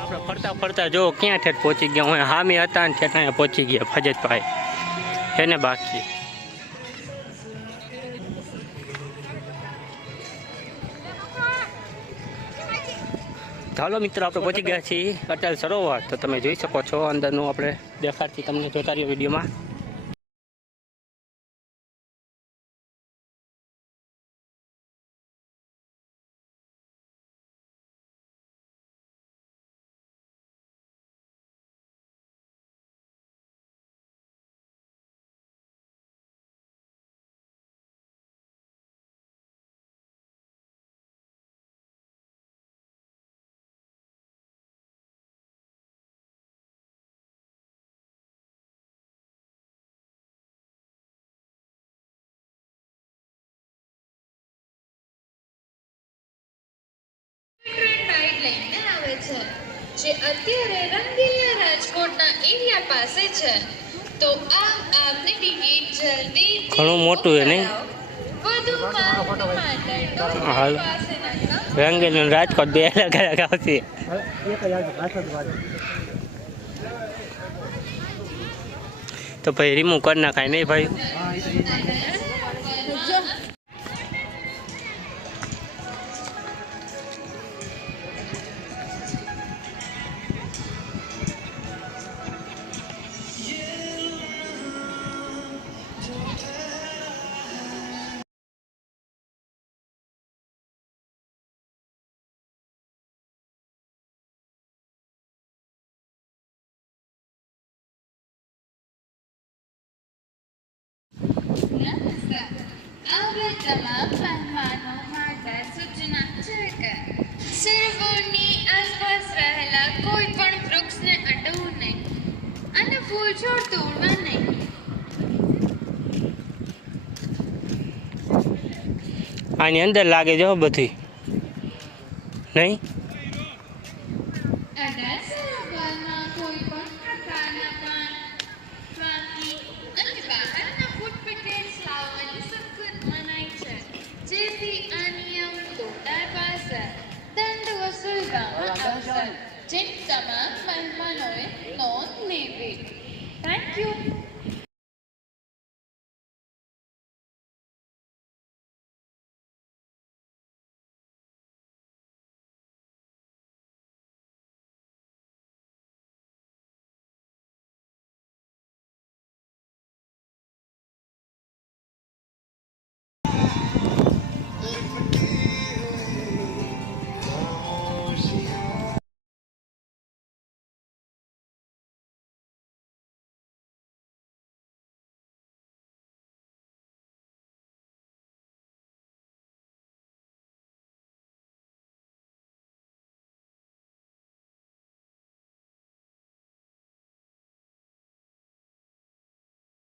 આપણે ફરતા ફરતા જો ક્યાં ઠેઠ પહોંચી ગયા? હું હામી હતા ને ઠેઠ અહીંયા પહોંચી ગયા, ફજતભાઈ. એને બાકી. ચાલો મિત્રો, આપણે પહોંચી ગયા છીએ અટલ સરોવર. તો તમે જોઈ શકો છો, અંદરનું આપણે દેખાડતી તમને જોતા રહ્યો વિડીયોમાં. છે. જે અત્યારે રંગીલા રાજકોટના એરિયા પાસે છે. તો આપ આપને ટિકિટ જલ્દી ઘણું મોટું એને હાલ. રંગીલ રાજકોટ બે અલગ અલગ આવશે. તો ભાઈ રિમૂવ કરી નાખાય નહીં ભાઈ. કે આસપાસ રહેલા કોઈ પણ વૃક્ષને અડવું નહીં અને ફૂલ છોડ તોડવા નહીં આની અંદર લાગે જો બધી. નહીં? અઢાર Thank you.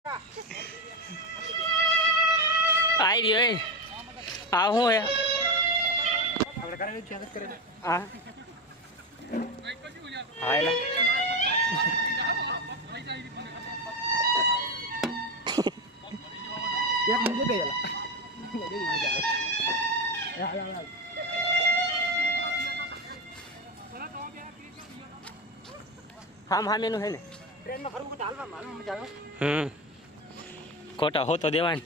મહેમાનોએ નોંધ લેવી થેન્ક યુ આવી રહ્યો એ આ શું હે આ હા એલા હામ હામેનું મજા આવે. હમ. ખોટા હો તો દેવાય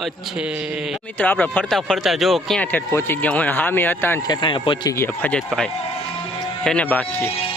અચ્છે. મિત્રો, આપણે ફરતા ફરતા જો ક્યાં ઠેઠ પહોંચી ગયા? હું હામી હતા ને ઠેઠ અહીંયા પહોંચી ગયા, ફજતભાઈ. એને બાકી.